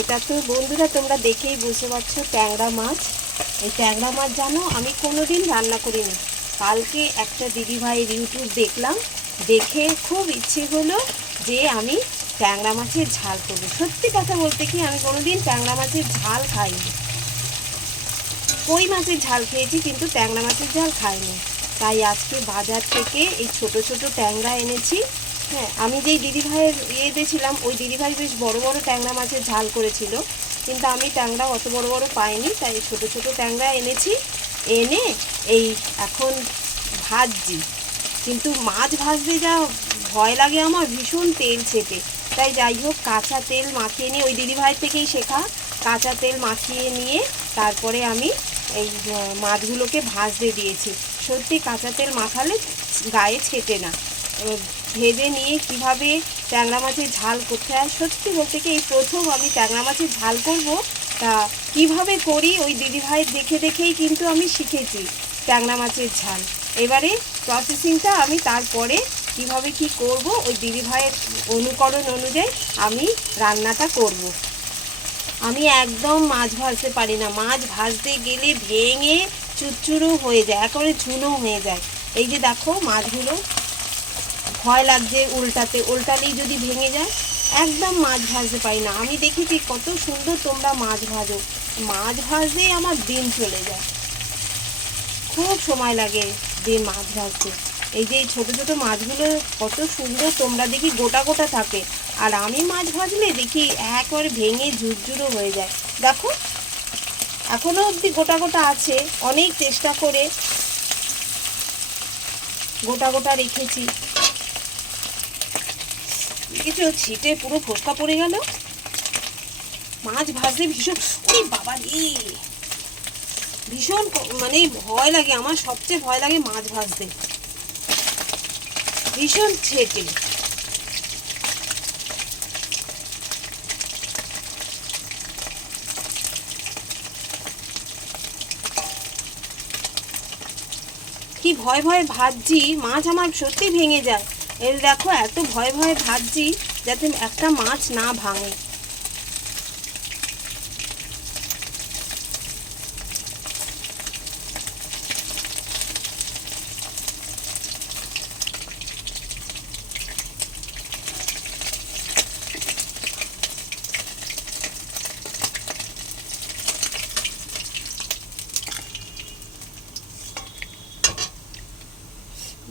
এটা তো বন্ধুরা, তোমরা দেখেই বুঝতে পারছ ট্যাংরা মাছ। এই ট্যাংরা মাছ জানো, আমি কোনো দিন রান্না করিনি। কালকে একটা দিদিভাইয়ের ইউটিউব দেখলাম, দেখে খুব ইচ্ছে হলো যে আমি ট্যাংরা মাছের ঝাল করব। সত্যি কথা বলতে কি, আমি কোনো দিন ট্যাংরা মাছের ঝাল খাইনি। কই মাছের ঝাল খেয়েছি, কিন্তু ট্যাংরা মাছের ঝাল খাইনি। তাই আজকে বাজার থেকে এই ছোট ছোট ট্যাংরা এনেছি। হ্যাঁ আমি যেই দিদিভাইয়ের ইয়েতে ছিলাম, ওই দিদিভাই বেশ বড় বড় ট্যাংরা মাছের ঝাল করেছিল। কিন্তু আমি ট্যাংরা অত বড় বড় পাইনি, তাই ছোট ছোট ট্যাংরা এনেছি। এনে এই এখন ভাজছি। কিন্তু মাছ ভাজতে যা ভয় লাগে আমার, ভীষণ তেল ছেটে তাই যাই হোক, কাঁচা তেল মাখিয়ে নিয়ে, ওই দিদিভাই থেকেই শেখা। কাঁচা তেল মাখিয়ে নিয়ে তারপরে আমি এই মাছগুলোকে ভাজতে দিয়েছি। সত্যি কাঁচা তেল মাখালে গায়ে ছেটে না। ভেজে নিয়ে কীভাবে ট্যাংরা মাছের ঝাল করতে হয়। সত্যি বলতে কি, এই প্রথম আমি ট্যাংরা মাছের ঝাল করব, তা কীভাবে করি, ওই দিদিভাই দেখে দেখেই কিন্তু আমি শিখেছি ট্যাংরা মাছের ঝাল। এবারে প্রসেসিংটা আমি তারপরে কীভাবে কি করব, ওই দিদিভাইয়ের অনুকরণ অনুযায়ী আমি রান্নাটা করব। আমি একদম মাছ ভাজতে পারি না। মাছ ভাজতে গেলে ভেঙে চুরচুরো হয়ে যায়, একেবারে ঝুনো হয়ে যায়। এই যে দেখো মাছগুলো ভয় লাগছে উল্টাতে। উল্টালেই যদি ভেঙে যায়, একদম মাছ ভাজতে পারি না। আমি দেখেছি কত সুন্দর তোমরা মাছ ভাজো। মাছ ভাজতেই আমার দিন চলে যায়। খুব সময় লাগে দিন মাছ ভাজতে। এই যে এই ছোটো ছোটো মাছগুলো কত সুন্দর তোমরা দেখি গোটা গোটা থাকে। আর আমি মাছ ভাজলে দেখি একবার ভেঙে ঝুরঝুরো হয়ে যায়। দেখো এখনও অবধি গোটা গোটা আছে। অনেক চেষ্টা করে গোটা গোটা রেখেছি। কিছু ছিটে পুরো ফোসকা পড়ে গেল। মাছ ভাজতে ভীষণ ওই বাবা রে! ভীষণ মানে ভয় লাগে, আমার সবচেয়ে ভয় লাগে মাছ ভাজতে। ভীষণ ছেটে। কি ভয় ভয় ভাজছি, মাছ আমার সত্যি ভেঙে যায়। এই দেখো, এত ভয় ভয় ভাজছি যাতে একটা মাছ না ভাঙে।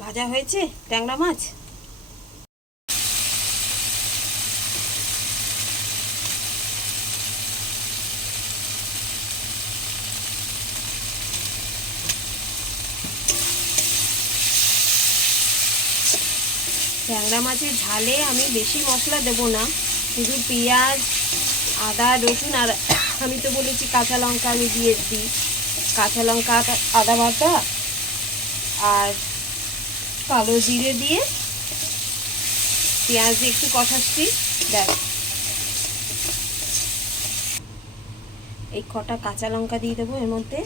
ভাজা হয়েছে ট্যাংরা মাছ? ট্যাংরা মাছের ঝালে আমি বেশি মশলা দেব না। শুধু পেঁয়াজ, আদা, রসুন আর আমি তো বলেছি কাঁচা লঙ্কা আমি দিয়ে দিই। কাঁচা লঙ্কা, আদা- বাটা আর কালো জিরে দিয়ে পেঁয়াজ দিয়ে একটু কষাচ্ছি দেখ এই কটা কাঁচা লঙ্কা দিয়ে দেবো এর মধ্যে।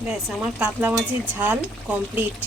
ব্যাস আমার কাতলা মাছের ঝাল কমপ্লিট